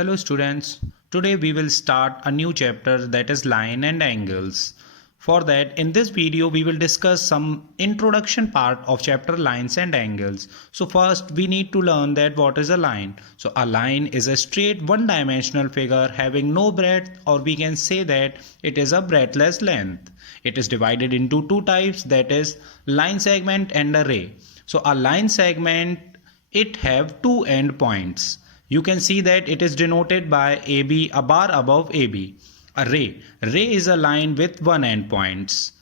Hello students, today we will start a new chapter that is line and angles. For that, in this video we will discuss some introduction part of chapter lines and angles. So first we need to learn that what is a line. So a line is a straight one-dimensional figure having no breadth, or we can say that it is a breadthless length. It is divided into two types, that is line segment and a ray. So a line segment, it have two end points. You can see that it is denoted by AB, a bar above AB. A ray. Ray is a line with one end points.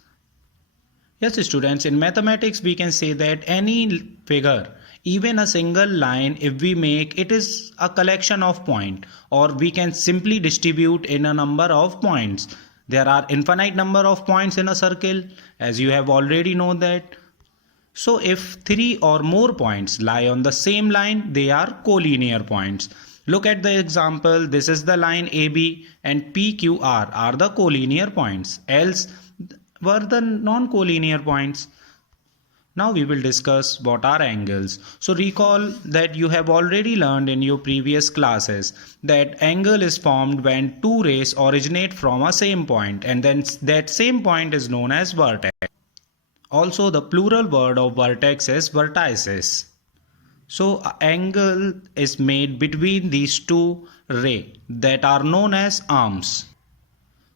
Yes, students, in mathematics we can say that any figure, even a single line, if we make, it is a collection of points, or we can simply distribute in a number of points. There are infinite number of points in a circle, as you have already known that. So if three or more points lie on the same line, they are collinear points. Look at the example. This is the line AB and PQR are the collinear points. Else were the non-collinear points. Now we will discuss what are angles. So recall that you have already learned in your previous classes that angle is formed when two rays originate from a same point, and then that same point is known as vertex. Also, the plural word of vertex is vertices. So, an angle is made between these two rays that are known as arms.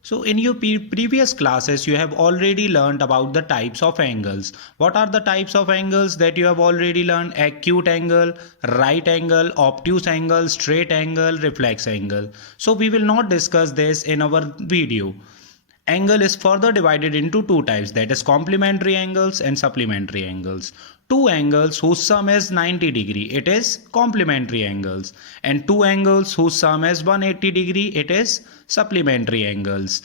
So, in your previous classes, you have already learned about the types of angles. What are the types of angles that you have already learned? Acute angle, right angle, obtuse angle, straight angle, reflex angle. So, we will not discuss this in our video. Angle is further divided into two types, that is complementary angles and supplementary angles. Two angles whose sum is 90 degree, it is complementary angles, and two angles whose sum is 180 degree, it is supplementary angles.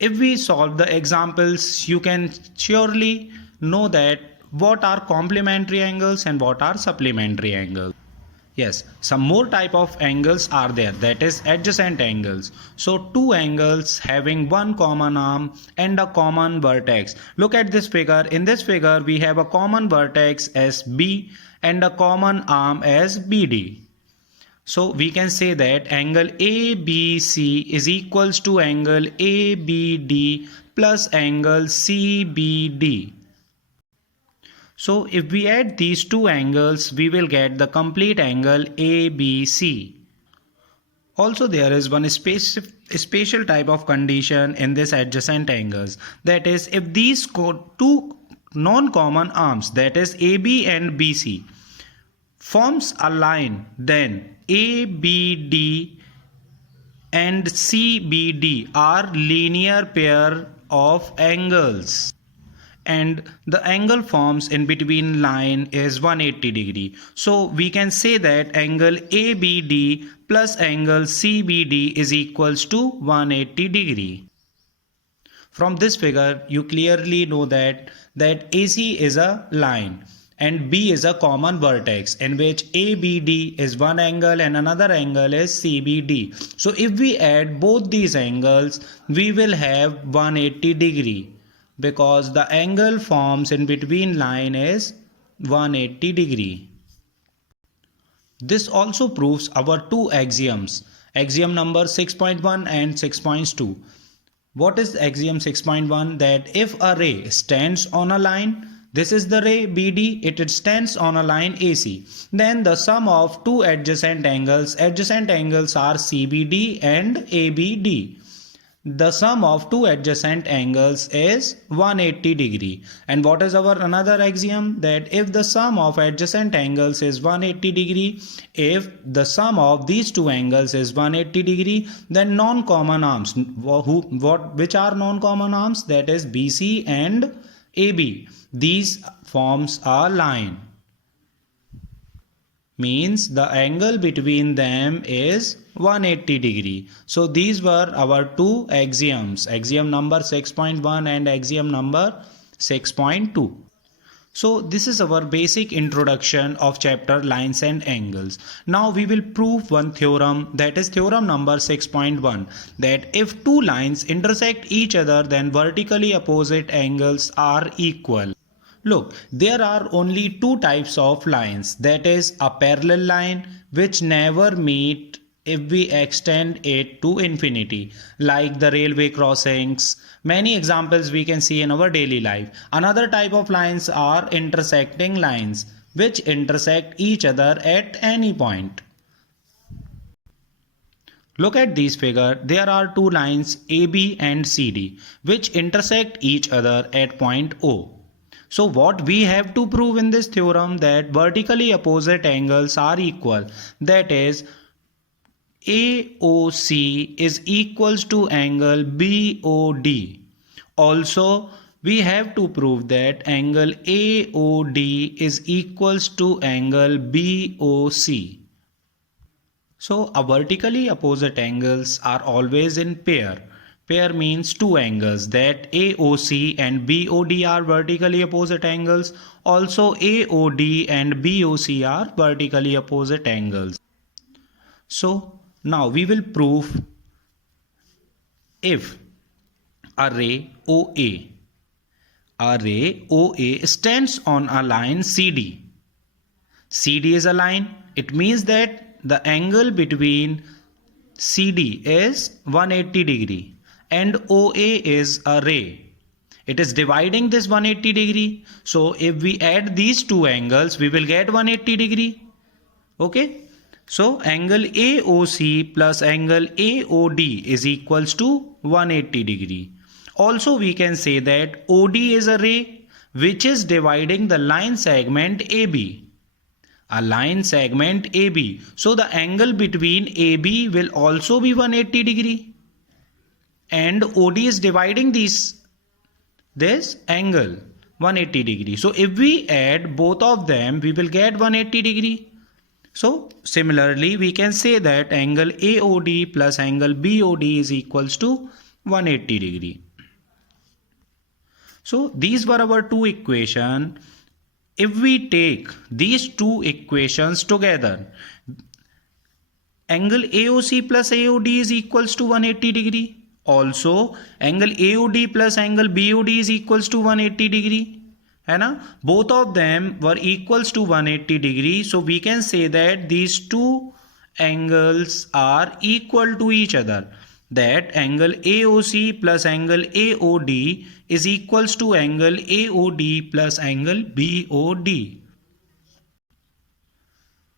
If we solve the examples, you can surely know that what are complementary angles and what are supplementary angles. Yes, some more type of angles are there, that is adjacent angles. So two angles having one common arm and a common vertex. Look at this figure. In this figure we have a common vertex as B and a common arm as BD. So we can say that angle ABC is equals to angle ABD plus angle CBD. So if we add these two angles, we will get the complete angle ABC. Also, there is one special type of condition in this adjacent angles. That is, if these two non-common arms, that is AB and BC, forms a line, then ABD and CBD are linear pair of angles, and the angle forms in between line is 180 degree. So we can say that angle ABD plus angle CBD is equals to 180 degree. From this figure you clearly know that AC is a line and B is a common vertex, in which ABD is one angle and another angle is CBD. So if we add both these angles, we will have 180 degree, because the angle forms in between line is 180 degree. This also proves our two axioms, axiom number 6.1 and 6.2. What is axiom 6.1? That if a ray stands on a line, this is the ray BD, it stands on a line AC, then the sum of two adjacent angles are CBD and ABD. The sum of two adjacent angles is 180 degree. And what is our another axiom? That if the sum of adjacent angles is 180 degree, if the sum of these two angles is 180 degree, then non-common arms, which are non-common arms? That is BC and AB. These forms a line. Means the angle between them is 180 degree. So these were our two axioms, axiom number 6.1 and axiom number 6.2. So this is our basic introduction of chapter lines and angles. Now we will prove one theorem, that is theorem number 6.1, that if two lines intersect each other, then vertically opposite angles are equal. Look, there are only two types of lines, that is a parallel line which never meet if we extend it to infinity, like the railway crossings. Many examples we can see in our daily life. Another type of lines are intersecting lines, which intersect each other at any point. Look at these figure. There are two lines AB and CD which intersect each other at point O. So what we have to prove in this theorem, that vertically opposite angles are equal. That is, AOC is equals to angle BOD. Also, we have to prove that angle AOD is equals to angle BOC. So, a vertically opposite angles are always in pair. Pair means two angles, that AOC and BOD are vertically opposite angles. Also, AOD and BOC are vertically opposite angles. So, now we will prove if array OA stands on a line CD. CD is a line. It means that the angle between CD is 180 degree and OA is a ray. It is dividing this 180 degree. So if we add these two angles, we will get 180 degree. Okay. So angle AOC plus angle AOD is equals to 180 degree. Also we can say that OD is a ray which is dividing the line segment AB. A line segment AB. So the angle between AB will also be 180 degree. And OD is dividing this angle 180 degree. So if we add both of them, we will get 180 degree. So similarly, we can say that angle AOD plus angle BOD is equals to 180 degree. So these were our two equations. If we take these two equations together, angle AOC plus AOD is equals to 180 degree. Also, angle AOD plus angle BOD is equals to 180 degree. है ना? Both of them were equals to 180 degree. So we can say that these two angles are equal to each other. That angle AOC plus angle AOD is equals to angle AOD plus angle BOD.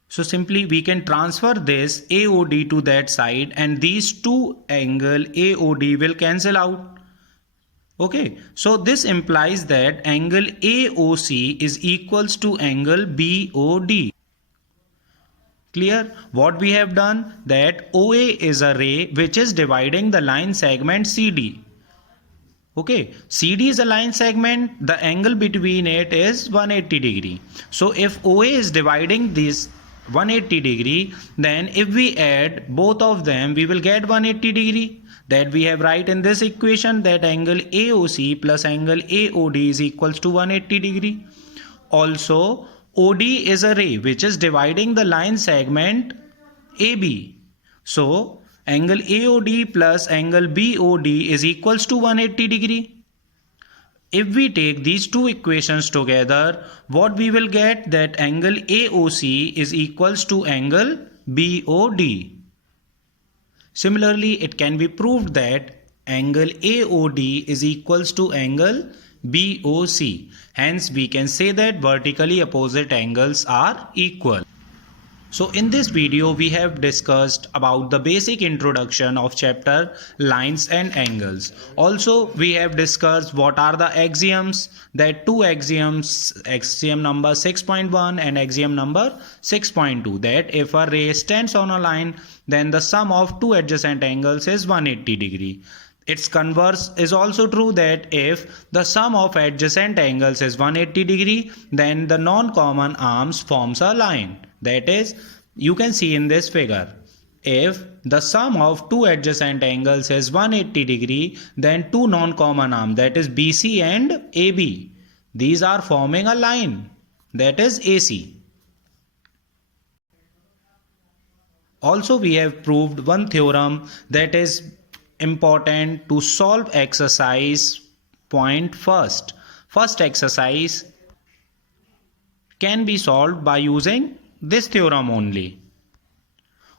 So simply we can transfer this AOD to that side and these two angle AOD will cancel out. Okay, so this implies that angle AOC is equals to angle BOD. Clear? What we have done, that OA is a ray which is dividing the line segment CD. Okay, CD is a line segment, the angle between it is 180 degree. So if OA is dividing this 180 degree, then if we add both of them, we will get 180 degree. That we have right in this equation, that angle AOC plus angle AOD is equals to 180 degree. Also, OD is a ray which is dividing the line segment AB. So, angle AOD plus angle BOD is equals to 180 degree. If we take these two equations together, what we will get, that angle AOC is equals to angle BOD. Similarly, it can be proved that angle AOD is equals to angle BOC. Hence, we can say that vertically opposite angles are equal. So in this video, we have discussed about the basic introduction of chapter lines and angles. Also, we have discussed what are the axioms, that two axioms, axiom number 6.1 and axiom number 6.2, that if a ray stands on a line, then the sum of two adjacent angles is 180 degree. Its converse is also true, that if the sum of adjacent angles is 180 degree, then the non-common arms forms a line. That is, you can see in this figure, if the sum of two adjacent angles is 180 degree, then two non-common arms, that is BC and AB, these are forming a line, that is AC. Also, we have proved one theorem that is important to solve exercise point first. First exercise can be solved by using this theorem only.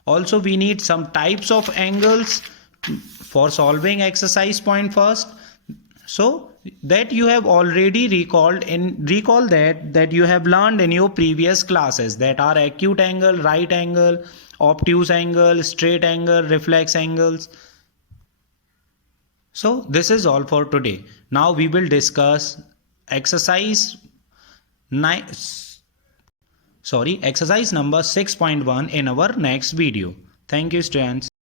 Also we need some types of angles for solving exercise point first. So that you have already recall that you have learned in your previous classes, that are acute angle, right angle, obtuse angle, straight angle, reflex angles. So this is all for today. Now we will discuss exercise 9 exercise number 6.1 in our next video. Thank you, students.